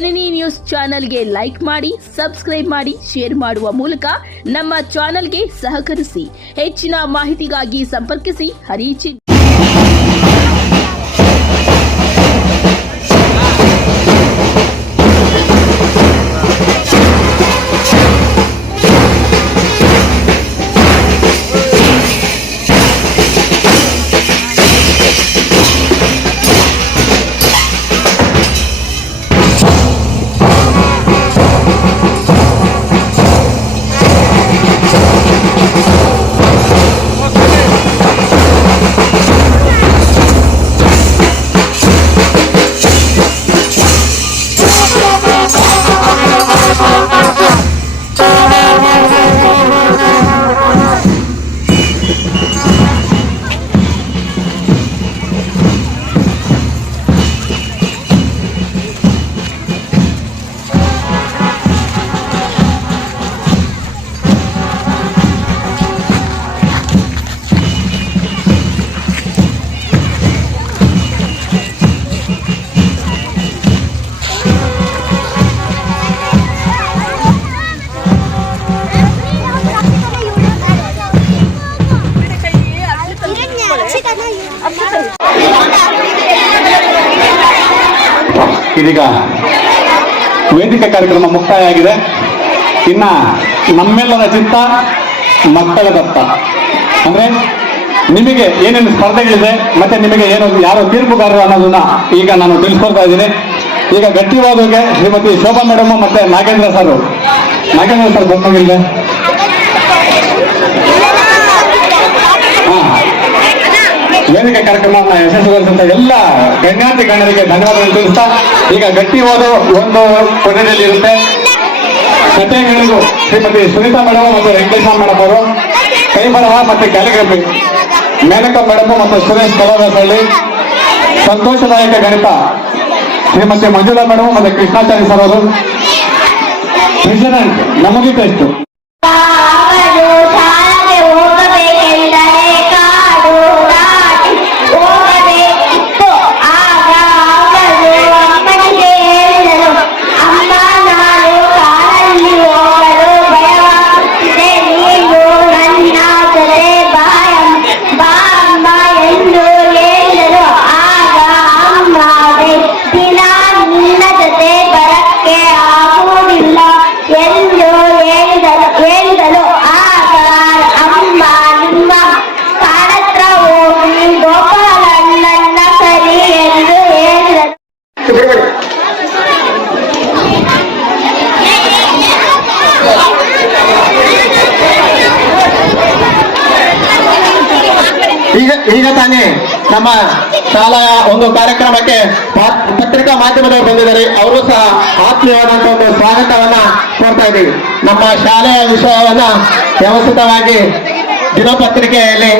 ಜನನಿ news ಚಾನೆಲ್ಗೆ like ಮಾಡಿ, subscribe ಮಾಡಿ, ಶೇರ್ ಮಾಡುವ ಮೂಲಕ ನಮ್ಮ ಚಾನೆಲ್ಗೆ ಸಹಕರಿಸಿ. ಹೆಚ್ಚಿನ ಮಾಹಿತಿಗಾಗಿ ಸಂಪರ್ಕಿಸಿ ಹರಿಚಿ. ಇದೀಗ ವೇದಿಕೆ ಕಾರ್ಯಕ್ರಮ ಮುಕ್ತಾಯ ಆಗಿದೆ. ಇನ್ನ ನಮ್ಮೆಲ್ಲರ ಚಿತ್ತ ಮಕ್ಕಳದತ್ತ. ಅಂದ್ರೆ ನಿಮಗೆ ಏನೇನು ಸ್ಪರ್ಧೆಗಳಿದೆ ಮತ್ತೆ ನಿಮಗೆ ಏನು ಯಾರು ತೀರ್ಪುಗಾರರು ಅನ್ನೋದನ್ನ ಈಗ ನಾನು ತಿಳಿಸ್ಕೊಡ್ತಾ ಇದ್ದೀನಿ. ಈಗ ಗಟ್ಟಿವಾದಗೆ ಶ್ರೀಮತಿ ಶೋಭಾ ಮೇಡಮ್ ಮತ್ತೆ ನಾಗೇಂದ್ರ ಸರ್ ಬಂದಿದೆ. ವೇದಿಕೆ ಕಾರ್ಯಕ್ರಮವನ್ನು ಯಶಸ್ವಿಗೊಳಿಸಿದ ಎಲ್ಲ ಗಣ್ಯಾತಿ ಗಣ್ಯರಿಗೆ ಧನ್ಯವಾದಗಳು ತಿಳಿಸ್ತಾ ಈಗ ಗಟ್ಟಿ ಓದು ಒಂದು ಕೊಠಡಿಯಲ್ಲಿ ಇರುತ್ತೆ. ಕಥೆಗಳಿಗೂ ಶ್ರೀಮತಿ ಸುನೀತಾ ಮೇಡಮ್ ಮತ್ತು ವೆಂಕಟೇಶ ಮೇಡಮ್ ಅವರು, ಕೈಬರಹ ಮತ್ತು ಕ್ಯಾಲಿಗ್ರಫಿ ಮೇನಕಾ ಮೇಡಮ್ ಮತ್ತು ಸುರೇಶ್ ಕಲಾವಸಳ್ಳಿ, ಸಂತೋಷದಾಯಕ ಗಣಿತ ಶ್ರೀಮತಿ ಮಂಜುಳಾ ಮೇಡಮ್ ಮತ್ತು ಕೃಷ್ಣಾಚಾರ್ಯ ಸರ್ ಅವರು, ಪ್ರೆಸಿಡೆಂಟ್ ನಮಗೆ ಟೆಸ್ಟ್ ಈಗ ತಾನೇ ನಮ್ಮ ಶಾಲೆಯ ಒಂದು ಕಾರ್ಯಕ್ರಮಕ್ಕೆ ಪತ್ರಿಕಾ ಮಾಧ್ಯಮದವರು ಬಂದಿದ್ದಾರೆ. ಅವರು ಸಹ ಆತ್ಮೀಯವಾದಂತಹ ಒಂದು ಸ್ವಾಗತವನ್ನ ಕೋರ್ತಾ ಇದ್ದೀವಿ. ನಮ್ಮ ಶಾಲೆಯ ವಿಷಯವನ್ನ ವ್ಯವಸ್ಥಿತವಾಗಿ ದಿನಪತ್ರಿಕೆಯಲ್ಲಿ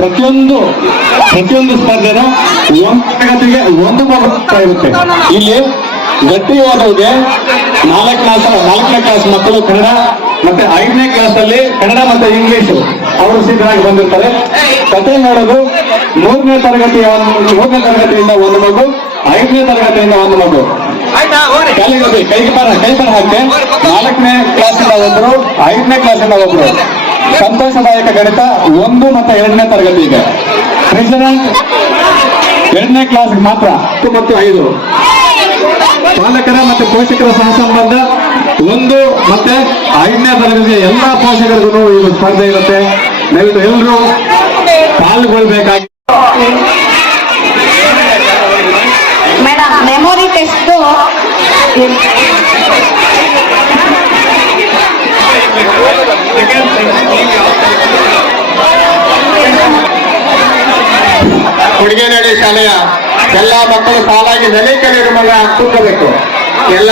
ಪ್ರತಿಯೊಂದು ಸ್ಪರ್ಧೆನೂ ಒಂದು ತರಗತಿಗೆ ಒಂದು ಮಗು ಇರುತ್ತೆ. ಇಲ್ಲಿ ಗಟ್ಟಿ ಓದೋಗೆ 4ನೇ ಕ್ಲಾಸ್ ಮಕ್ಕಳು ಕನ್ನಡ ಮತ್ತೆ 5ನೇ ಕ್ಲಾಸ್ ಅಲ್ಲಿ ಕನ್ನಡ ಮತ್ತೆ ಇಂಗ್ಲಿಷ್ ಅವರು ಸಿದ್ಧರಾಗಿ ಬಂದಿರ್ತಾರೆ. ಕಥೆ ಹೇಳೋದು 3ನೇ ತರಗತಿಯಿಂದ ಒಂದು ಮಗು, 5ನೇ ತರಗತಿಯಿಂದ ಒಂದು ಮಗು. ಕ್ಯಾಲಿಗ್ರಫಿ ಕೈಬರ ಹಾಕಿ 4ನೇ ಕ್ಲಾಸಿಂದ ಒಬ್ರು, 5ನೇ ಕ್ಲಾಸಿಂದ ಒಬ್ರು. ಸಂತೋಷದಾಯಕ ಗಣಿತ 1 ಮತ್ತು 2ನೇ ತರಗತಿಗೆ. ಪ್ರೆಸಿಡೆಂಟ್ 2ನೇ ಕ್ಲಾಸ್ ಮಾತ್ರ 10 ಮತ್ತು 5. ಪಾಲಕರ ಮತ್ತು ಪೋಷಕರ ಸಹಸಂಬಂಧ 1 ಮತ್ತೆ 5ನೇ ತರಗತಿಯ ಎಲ್ಲ ಪೋಷಕರಿಗೂ ಇದು ಸ್ಪರ್ಧೆ ಇರುತ್ತೆ. ದಯವಿಟ್ಟು ಎಲ್ಲರೂ ಪಾಲ್ಗೊಳ್ಬೇಕಾಗಿ. ಮೇಡಮ್ ಮೆಮೊರಿ ಟೆಸ್ಟ್ ಹುಡುಗೇನಹಳ್ಳಿ ಶಾಲೆಯ ಎಲ್ಲ ಮಕ್ಕಳು ಸಾಲಾಗಿ ನೆಲೆ ಕೆಳಗೆ ಕೂತ್ಕೋಬೇಕು. ಎಲ್ಲ